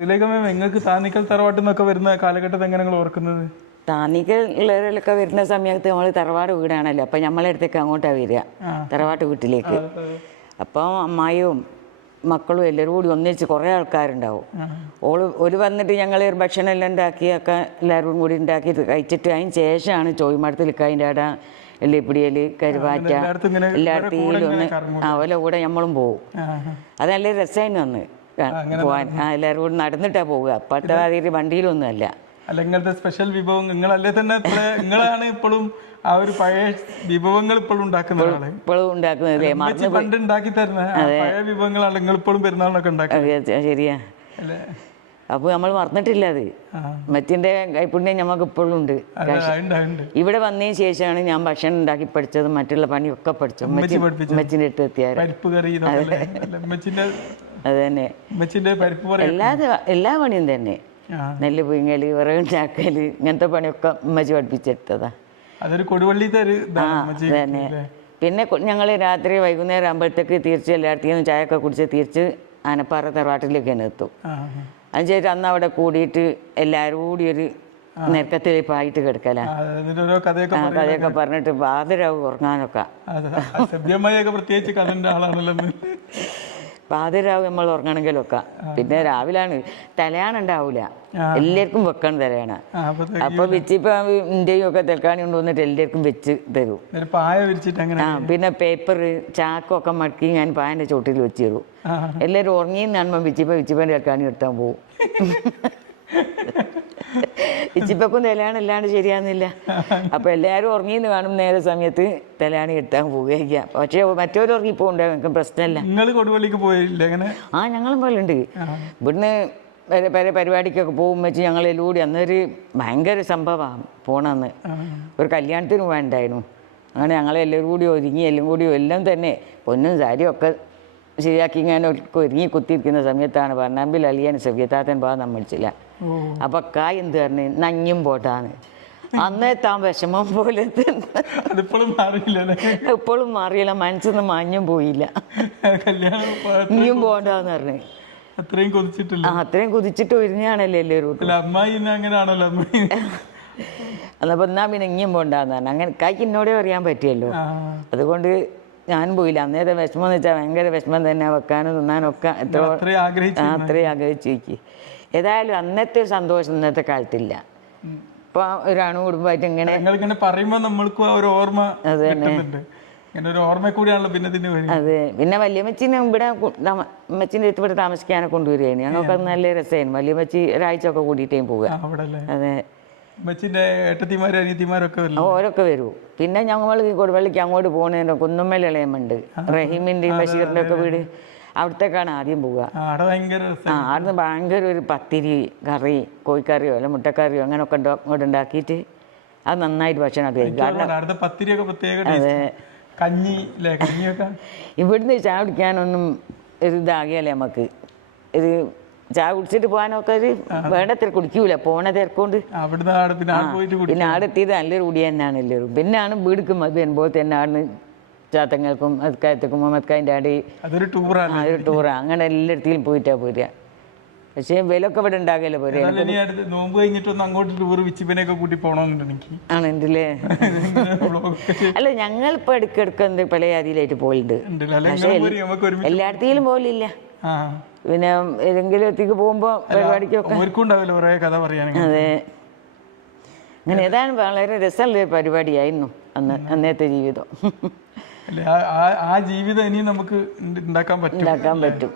നിങ്ങൾക്ക് താന്നിക്കൽ തറവാട്ടിൽ നിന്നൊക്കെ വരുന്ന കാലഘട്ടത്തെ എങ്ങനെ നിങ്ങൾ ഓർക്കുന്നത്? താന്നിക്കലൊക്കെ വരുന്ന സമയത്ത് നമ്മൾ തറവാട് വീടാണല്ലോ, അപ്പം നമ്മളെ അടുത്തേക്ക് അങ്ങോട്ടാണ് വരിക, തറവാട്ട് വീട്ടിലേക്ക്. അപ്പം അമ്മായിയും മക്കളും എല്ലാവരും കൂടി ഒന്നിച്ച് കുറേ ആൾക്കാരുണ്ടാവും. ഒരു വന്നിട്ട് ഞങ്ങൾ ഭക്ഷണം എല്ലാം ഉണ്ടാക്കിയൊക്കെ എല്ലാവരും കൂടി ഉണ്ടാക്കി കഴിച്ചിട്ട് അതിന് ശേഷമാണ് ചോയ്മടത്തിലിക്കതിൻ്റെ അവിടെ എല്ലിപ്പിടിയൽ കരുവാറ്റ എല്ലായിടത്തും ഒന്ന് അവലെ കൂടെ നമ്മളും പോവും. അത് നല്ല രസമായിരുന്നു അന്ന് പോവാൻ. എല്ലാവരും കൂടി നടന്നിട്ടാണ് പോവുക, അപ്പോഴത്തെ അതിൽ വണ്ടിയിലൊന്നും അല്ല. അല്ല, ഇങ്ങനത്തെ സ്പെഷ്യൽ വിഭവം നിങ്ങളല്ലേ തന്നെ നിങ്ങളാണ് ഇപ്പോഴും ആ ഒരു പഴയ വിഭവങ്ങൾ ഇപ്പോഴും ഉണ്ടാക്കുന്നത്. ഇപ്പോഴും ഉണ്ടാക്കുന്നത് പണ്ട് ഉണ്ടാക്കി തരുന്ന പഴയ വിഭവങ്ങളാണ് നിങ്ങൾ ഇപ്പോഴും പെരുന്നാളിനൊക്കെ ഉണ്ടാക്കുന്നത്. ശരിയാ. അപ്പോൾ നമ്മൾ മറന്നിട്ടില്ല അത്. മറ്റിൻ്റെ കൈപ്പുണ്യം നമുക്ക് ഇപ്പോഴും ഉണ്ട്. ഇവിടെ വന്നതിന് ശേഷമാണ് ഞാൻ ഭക്ഷണം ഉണ്ടാക്കി പഠിച്ചത്, മറ്റുള്ള പണിയൊക്കെ പഠിച്ചു. അമ്മച്ചിൻ്റെ അടുത്ത് എത്തിയാൽ അത് തന്നെ എല്ലാ പണിയും തന്നെ. നെല്ല് പുഴുങ്ങൽ, വിറകുണ്ടാക്കൽ, ഇങ്ങനത്തെ പണിയൊക്കെ അമ്മച്ചി പഠിപ്പിച്ചെടുത്തതാ. അതൊരു കൊടുവള്ളി തന്നെ. പിന്നെ ഞങ്ങൾ രാത്രി വൈകുന്നേരം ആകുമ്പോഴത്തേക്ക് തിരിച്ച് എല്ലായിടത്തും ചായയൊക്കെ കുടിച്ച് തിരിച്ച് ആനപ്പാറ തറവാട്ടിലേക്കാണ് എത്തും. അതിന് അന്ന് അവിടെ കൂടിയിട്ട് എല്ലാവരും കൂടി ഒരു നെരുക്കത്തിൽ പായിട്ട് കിടക്കലാണ്. കഥയൊക്കെ പറഞ്ഞിട്ട് പാതിരാവും ഉറങ്ങാനൊക്കെ. പാതിരാവും നമ്മൾ ഉറങ്ങണമെങ്കിലൊക്കെ. പിന്നെ രാവിലാണ് തലയാണ ഉണ്ടാവില്ല, എല്ലാവർക്കും വെക്കണം തലയാണ. അപ്പൊ വെച്ചിപ്പോ ഇന്ത്യയും ഒക്കെ തെൽക്കാണി കൊണ്ടുവന്നിട്ട് എല്ലാവർക്കും വെച്ച് തരും. പിന്നെ പേപ്പർ ചാക്കൊക്കെ മടക്കി ഞാൻ പായന്റെ ചോട്ടിൽ വെച്ച് തരും. എല്ലാവരും ഉറങ്ങിയെന്ന് കാണുമ്പോൾ വിച്ചിപ്പൻ്റെ തെൽക്കാണി എടുത്താൻ പോവും. ഇച്ചിപ്പൊക്കും തലയാണ് അല്ലാണ്ട് ശരിയാകുന്നില്ല. അപ്പോൾ എല്ലാവരും ഉറങ്ങിയെന്ന് കാണും നേരെ സമയത്ത് തലയാണി എടുത്താൻ പോവുകയായിരിക്കാം. പക്ഷേ മറ്റൊരു ഉറങ്ങിപ്പോണ്ടാവും, എനിക്ക് പ്രശ്നമല്ല. ഞങ്ങളും പോലുണ്ട്. ഇവിടുന്ന് പല പരിപാടിക്കൊക്കെ പോകുമ്പോൾ വെച്ച് ഞങ്ങളെല്ലാം കൂടി അന്നൊരു ഭയങ്കര സംഭവമാണ് പോണമെന്ന്. ഒരു കല്യാണത്തിന് പോകാനുണ്ടായിരുന്നു. അങ്ങനെ ഞങ്ങളെല്ലാവരും കൂടി ഒരുങ്ങി എല്ലാം കൂടി എല്ലാം തന്നെ പൊന്നും സാരിയും ഒക്കെ ശരിയാക്കി ഇങ്ങനെ ഒരുങ്ങി കുത്തിയിരിക്കുന്ന സമയത്താണ് പറഞ്ഞാമ്പിൽ അലിയാൻ സവ്യത്താത്തൻ പോകാൻ സമ്മതിച്ചില്ല. അപ്പം കായ് എന്ത് പറഞ്ഞു നഞ്ഞും പോട്ടാന്ന്. അന്നേ താൻ വിഷമം പോലെ ഇപ്പോഴും മാറിയില്ല, മനസ്സിന്ന് മാഞ്ഞും പോയില്ല. ഇനിയും പോകണ്ടെന്ന് പറഞ്ഞു. അത്രയും കുതിച്ചിട്ട് ഒരുങ്ങാണല്ലോ എല്ലാവരും. എന്നപ്പോൾ എന്നാ പിന്നെ ഇനിയും പോകണ്ടെന്ന് പറഞ്ഞു. അങ്ങനെ കായ്ക്ക് എന്നോടേ അറിയാൻ പറ്റിയല്ലോ, അതുകൊണ്ട് ഞാനും പോയില്ല. അന്നേരം വിഷമം എന്ന് വെച്ചാൽ ഭയങ്കര വിഷമം തന്നെ, വെക്കാനും തിന്നാനൊക്കെ അത്രയും ആഗ്രഹിച്ചിരിക്കും. ഏതായാലും അന്നത്തെ സന്തോഷം ഇന്നത്തെ കാലത്തില്ല. ഇപ്പൊ ഒരാണു കുടുംബമായിട്ട് ഇങ്ങനെ പറയുമ്പോൾ നമ്മൾക്ക് ഒരു ഓർമ്മ. അത് തന്നെ, അതെ. പിന്നെ വല്യമ്മച്ചിനെ ഇവിടെ അമ്മച്ചിൻ്റെ അടുത്ത് ഇവിടെ താമസിക്കാനെ കൊണ്ടുവരികയാണ്. ഞങ്ങൾക്ക് അത് നല്ല രസമായിരുന്നു. വല്യമ്മച്ചി ഒരാഴ്ച ഒക്കെ കൂടിയിട്ടേ പോവുക. അതെ, ഓരൊക്കെ വരൂ. പിന്നെ ഞങ്ങൾ കൊടുവള്ളിക്ക് അങ്ങോട്ട് പോകുന്നതിൻ്റെ കുന്നുമ്മൽ ഇളയമുണ്ട്, റഹീമിൻ്റെയും ബഷീറിൻ്റെ ഒക്കെ വീട്, അവിടത്തേക്കാണ് ആദ്യം പോവുക. അവിടുന്ന് ഭയങ്കര ഒരു പത്തിരി കറി, കോഴിക്കറിയോ അല്ല മുട്ടക്കറിയോ അങ്ങനെയൊക്കെ അങ്ങോട്ട് ഉണ്ടാക്കിയിട്ട് അത് നന്നായിട്ട് ഭക്ഷണം അത് കഴിക്കും. അതെ, ഇവിടുന്ന് ചായ കുടിക്കാനൊന്നും ഒരു ഇതാകിയല്ലേ നമുക്ക്. ഇത് ചായ കുടിച്ചിട്ട് പോകാനൊക്കെ ഒരു വേണ്ടത്ര കുടിക്കൂല, പോണ തിരക്കൊണ്ട്. പിന്നെ ആടെ എത്തിയത് നല്ലൊരു കൂടി തന്നെയാണ് എല്ലാവരും. പിന്നെയാണ് വീടുക്കും അത് വരുമ്പോൾ തന്നെ ആടുന്ന് ചാത്തങ്ങൾക്കും മത്കായത്തേക്കും മത്കായൻ്റെ ആടി അതൊരു ടൂറാണ്. അങ്ങനെ എല്ലായിടത്തും പോയിട്ടാ പോരുക. പക്ഷേ വിലൊക്കെ ഇവിടെ ഉണ്ടാകല്ലോ പോരെ. ആണെങ്കിലേ അല്ല, ഞങ്ങളിപ്പോൾ ഇടയ്ക്കിടയ്ക്ക് എന്ത് പല ജാതിയിലായിട്ട് പോയിട്ടുണ്ട്. പക്ഷേ എല്ലായിടത്തേലും പോലില്ല. പിന്നെ ഏതെങ്കിലും എത്തിക്ക് പോകുമ്പോൾ പരിപാടിക്കൊക്കെ അതെ. അങ്ങനെ ഏതാണ് വളരെ രസമുള്ള പരിപാടിയായിരുന്നു അന്നത്തെ ജീവിതം. ആ ജീവിതം ഇനി നമുക്ക് ഉണ്ടാക്കാൻ പറ്റും.